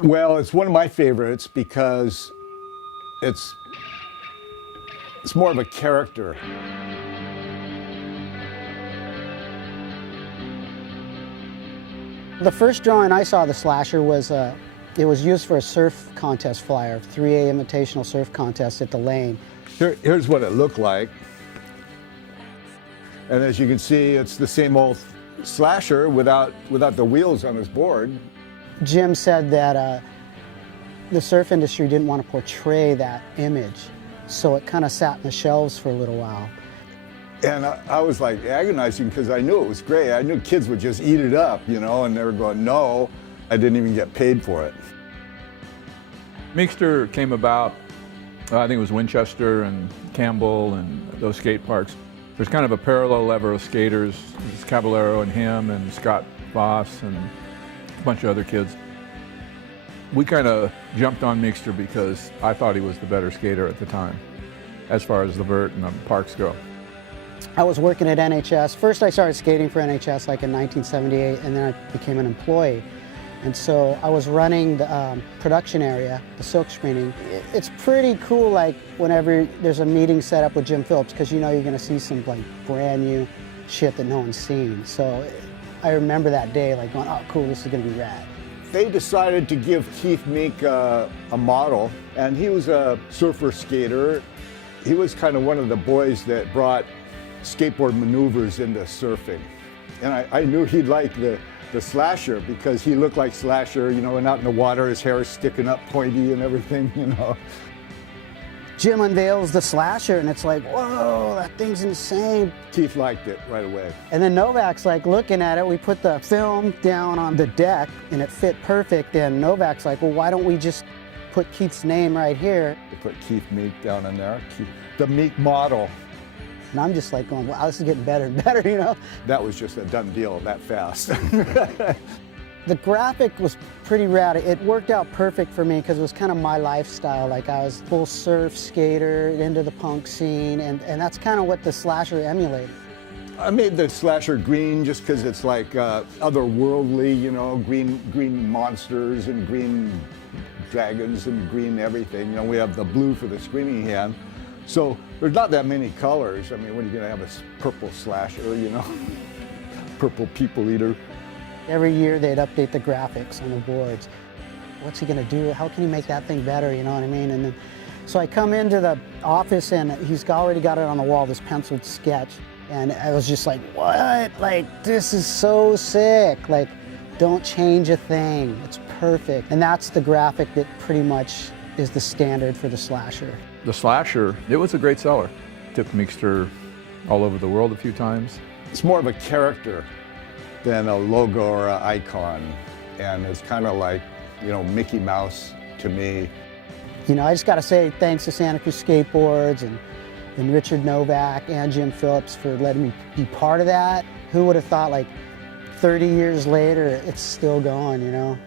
Well, it's one of my favorites because it's more of a character. The first drawing I saw of the Slasher was, it was used for a surf contest flyer, 3A Invitational Surf Contest at the Lane. Here's what it looked like. And as you can see, it's the same old Slasher without the wheels on his board. Jim said that the surf industry didn't want to portray that image, so it kind of sat in the shelves for a little while. And I was like agonizing because I knew it was great. I knew kids would just eat it up, you know, and they were going, no. I didn't even get paid for it. Meekster came about, I think it was Winchester and Campbell and those skate parks. There's kind of a parallel level of skaters. There's Caballero and him and Scott Voss and a bunch of other kids. We kind of jumped on Meekster because I thought he was the better skater at the time, as far as the vert and the parks go. I was working at NHS. First I started skating for NHS like in 1978, and then I became an employee. And so I was running the production area, the silk screening. It's pretty cool, like whenever there's a meeting set up with Jim Phillips, because you know you're gonna see some like brand new shit that no one's seen. So I remember that day like going, oh cool, this is gonna be rad. They decided to give Keith Meek a model, and he was a surfer skater. He was kind of one of the boys that brought skateboard maneuvers into surfing. And I knew he'd like the Slasher because he looked like Slasher, you know, and out in the water, his hair is sticking up pointy and everything, you know. Jim unveils the Slasher and it's like, whoa, that thing's insane. Keith liked it right away. And then Novak's like looking at it, we put the film down on the deck and it fit perfect, and Novak's like, well, why don't we just put Keith's name right here? They put Keith Meek down in there, the Meek model. And I'm just like going, wow, this is getting better and better, you know? That was just a done deal that fast. The graphic was pretty rad. It worked out perfect for me because it was kind of my lifestyle. Like I was full surf skater, into the punk scene, and that's kind of what the Slasher emulated. I made the Slasher green just because it's like otherworldly, you know, green monsters and green dragons and green everything. You know, we have the blue for the Screaming Hand. So there's not that many colors. I mean, what are you gonna have, a purple Slasher, you know? Purple people eater. Every year they'd update the graphics on the boards. What's he gonna do? How can he make that thing better, you know what I mean? And then, so I come into the office and he's already got it on the wall, this penciled sketch. And I was just like, what? Like, this is so sick. Like, don't change a thing. It's perfect. And that's the graphic that pretty much is the standard for the Slasher. The Slasher, it was a great seller. Took Meekster all over the world a few times. It's more of a character than a logo or an icon. And it's kind of like, you know, Mickey Mouse to me. You know, I just got to say thanks to Santa Cruz Skateboards and Richard Novak and Jim Phillips for letting me be part of that. Who would have thought, like 30 years later, it's still going, you know?